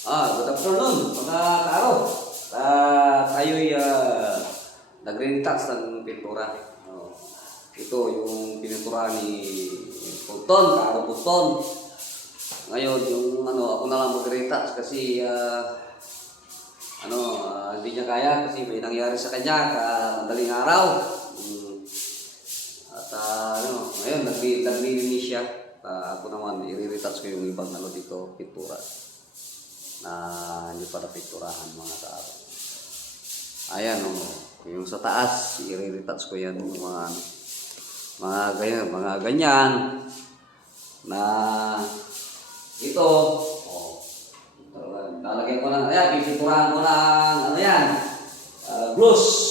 Good afternoon, mga kaaro. Tayo'y nagre-retouch ng pintura. Ito yung pintura ni Pulton, Kaaro Pulton. Ngayon, ako na lang mag-retouch kasi hindi niya kaya kasi may nangyari sa kanya madaling araw. Ngayon, naglilinis siya. Ako naman, i-retouch ko yung ibang dito, pintura na hindi pa napikturahan mga kaaro. Ayan, yung sa taas, i-retouch ko yan yung mga ganyan na ito. Lalagyan ko lang, ayan, pipinturahan ko lang, gloss.